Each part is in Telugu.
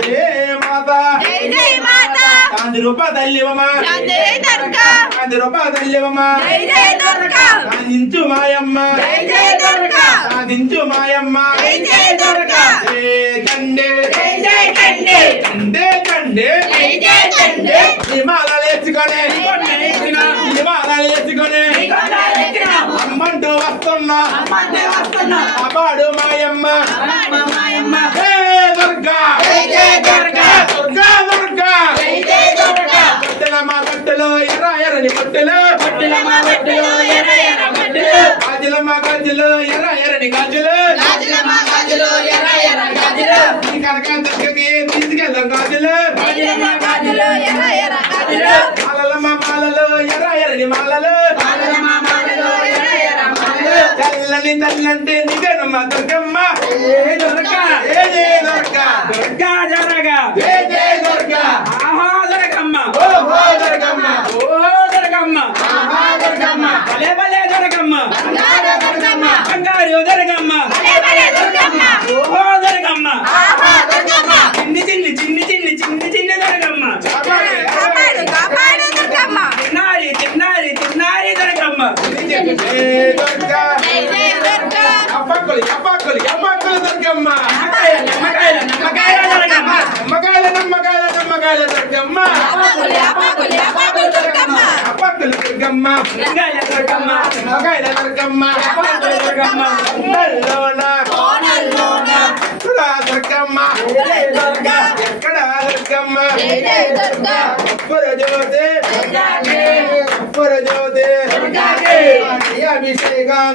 శ్రీ మాత? కాంతి రూప తల్లివమ్మా. కాంతి రూప తల్లివమ్మా. కాంతించు మాయమ్మ. కాంతించు మాయమ్మ. కండే కండే కండే హిమాలయ వస్తున్నా. మాయమ్మ. దుర్గా. దుర్గా. దుర్గా మా ఎర్ర ఎర్రని మా ఎర్ర ఎర్ర కొట్టులు గాజుల మా గాజులు ఎర్ర ఎర్రని గాజులు. గాజుల మా గాజులు ఎర్ర ఎర్ర గాజులు. ఈ కనక దగ్గరికి తీసుకెళ్దాం గాజులు? గాజుల మా గాజులు ఎర్ర ఎర్ర గాజులు. మాలల ఎర్ర ఎర్రని మాలల. తల్లని తల్లంటే నిజనమ్మ దుర్గమ్మ. ఏ దొరక ఏ దొరక దొరక జరగా అభిషేకం.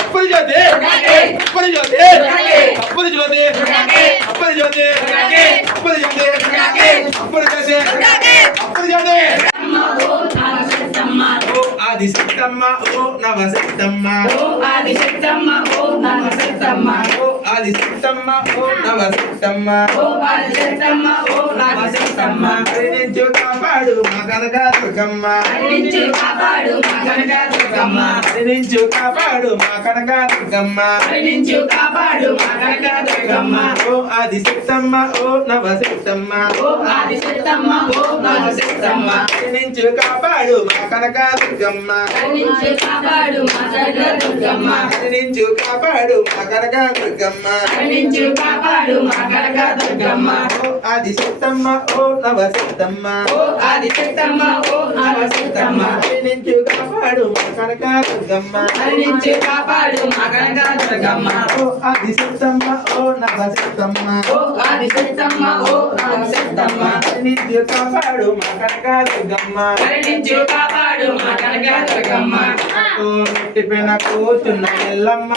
అప్పని జ్యోతి అప్పని జ్యోతి అప్పని జ్యోతి అప్పని జ్యోతి అప్పని జ్యోతి అప్పని కలిసి అప్పని జ్యోతి ఓ ఆది శక్తమ్మ ఓ నవ శక్తమ్మ ఓ ఆది శక్తమ్మ ఓ నవ శక్తమ్మ ఓ ఆదిశక్తమ్మ ఓ ఆది శక్తమ్మ ఓ శక్తమ్మ ఆదిశక్తమ్మ ఓ నవశక్తమ్మ హరించు కాపాడు మా కనక దుర్గమ్మ. కరుణించు కాపాడు మా కనక దుర్గమ్మ. హరించు కాపాడు మా కనక దుర్గమ్మ. కరుణించు కాపాడు మా కనక దుర్గమ్మ. ఓ ఆది శక్తమ్మ ఓ నవ శక్తమ్మ ఓ ఆదిశక్తమ్మ ఓ నవశక్తమ్మ హరించు కాపాడు మా కనక దుర్గమ్మ. కరుణించు కాపాడు మా కనక దుర్గమ్మ. హరించు కాపాడు మా కనక దుర్గమ్మ. కరుణించు కాపాడు మా కనక దుర్గమ్మ. ఆది శక్తమ్మ ఓ నవ శక్తమ్మ ఓ ఆదిశక్తమ్మ ఓ నవశక్తమ్మ. హరించు కాపాడు మా కనక దుర్గమ్మ. కరుణించు కాపాడు మా కనక దుర్గమ్మ. ఓ ఆది శక్తమ్మ ఓ నవ శక్తమ్మ ఓ ఆదిశక్తమ్మ ఓ నవశక్తమ్మ. మరణించు కాపాడు మా కనక దుర్గమ్మ మరణించు కాపాడు మా కనక దుర్గమ్మ పెట్టిపోయిన కూతున్న ఎల్లమ్మ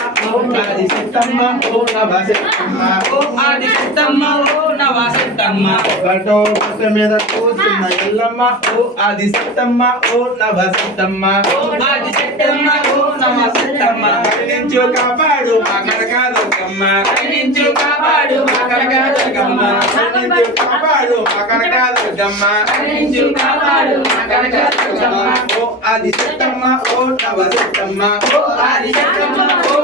ఆది సిద్ధమ్మ ఓ నవ సిద్ధమ్మ. ఓ ఆది సిద్ధమ్మ ఓ నవ సిద్ధమ్మ. బటో కుట్ట మీద కూతున్న ఎల్లమ్మ ఓ ఆది సిద్ధమ్మ ఓ నవ సిద్ధమ్మ. ఓ ఆది సిద్ధమ్మ ఓ నవ సిద్ధమ్మ. మరణించు కాపాడు మా కనక దుర్గమ్మ కరుణించు కాపాడు మా కనక దుర్గమ్మ కరుణించు కాపాడు మా ఓ ఆది శక్తమ్మ ఓ నవ శక్తమ్మ ఓ ఓ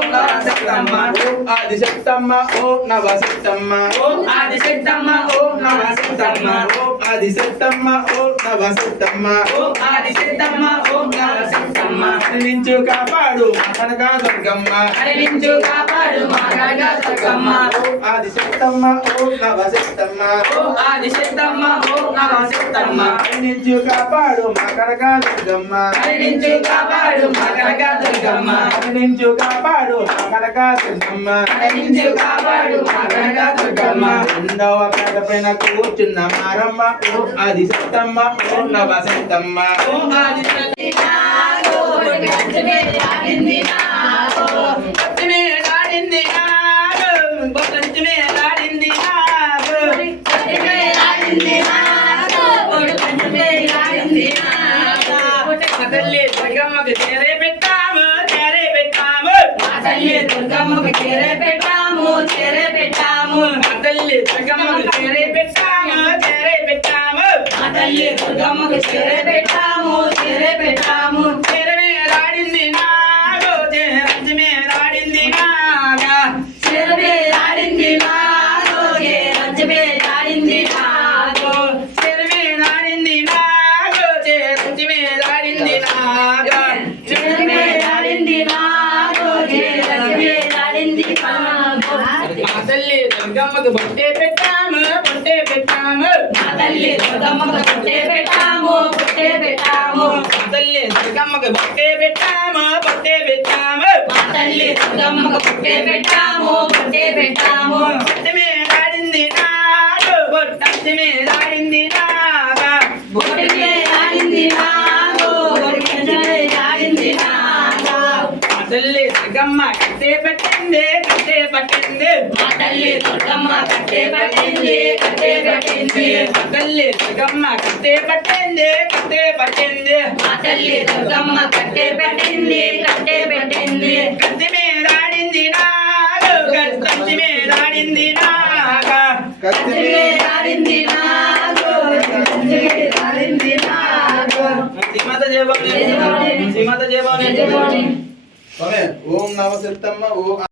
ఓ ఆది శక్తమ్మ ఓ నవ శక్తమ్మ ఓ ఓ ఓ ఆది శక్తమ్మ ఓ నవ శక్తమ్మ ఓ ఆదిశక్తమ్మ ఓ అరవించు కాపాడు మాకనగా దుర్గమ్మ అరవించు కాపాడు మాకనగా దుర్గమ్మ ఆది శక్తమ్మ ఓ నవ శక్తమ్మ ఓ ఆది శక్తమ్మ ఓ నవ శక్తమ్మ అరవించు కాపాడు మాకనగా దుర్గమ్మ అరవించు కాపాడు మాకనగా దుర్గమ్మ అరవించు కాపాడు మాకనగా దుర్గమ్మ అరవించు కాపాడు మాకనగా దుర్గమ్మ రెండవ పేద పైన కూర్చున్న మారమ్మ ఓ ఆది శక్తమ్మ ఓ నవ శక్తమ్మ ఓ ఆది శక్తి దుర్గమ్మకు చేరే పెట్టాము చేరే పెట్టాము మా తల్లి దుర్గమ్మకు చీర పెట్టాము పెట్టాము చెరే పెట్టాము మా తల్లి దుర్గమ్మకు చేరే పెట్టాము. దుర్గమ్మకు బొట్టే పెట్టాము బొట్టే పెట్టాము. మా తల్లి దుర్గమ్మకు పుట్టే పెట్టాము పుట్టే పెట్టాము. మా తల్లి దుర్గమ్మకు బొట్టే పెట్టాము బొట్టే పెట్టాము. మా తల్లి దుర్గమ్మకు పుట్టే పెట్టాము పుట్టే పెట్టాము. బొట్టమే రాడింది నాగో బొట్టమే రాడింది నాగా బొట్టుకే ఆడింది నాగో బొట్టుకే ఆడింది నాగో మా తల్లి దుర్గమ్మ కట్టే పెట్టింది కట్టే పట్టింది మా తల్లి దుర్గమ్మ కట్టే పట్టింది కట్టే పట్టింది మా తల్లి దుర్గమ్మ కట్టే పట్టింది కట్టే పట్టింది. మా తల్లి దుర్గమ్మ కట్టే పెట్టింది కట్టే పెట్టింది. కత్తి మీద ఆడింది నాగు కత్తి మీద ఆడింది నాగా. కత్తి ఆడింది నాగో ఆడింది నాగో. శ్రీమాత జయభవాని. శ్రీమాత జయభవాని. స్వామి ఓం నమ సిద్ధమ్మ ఓం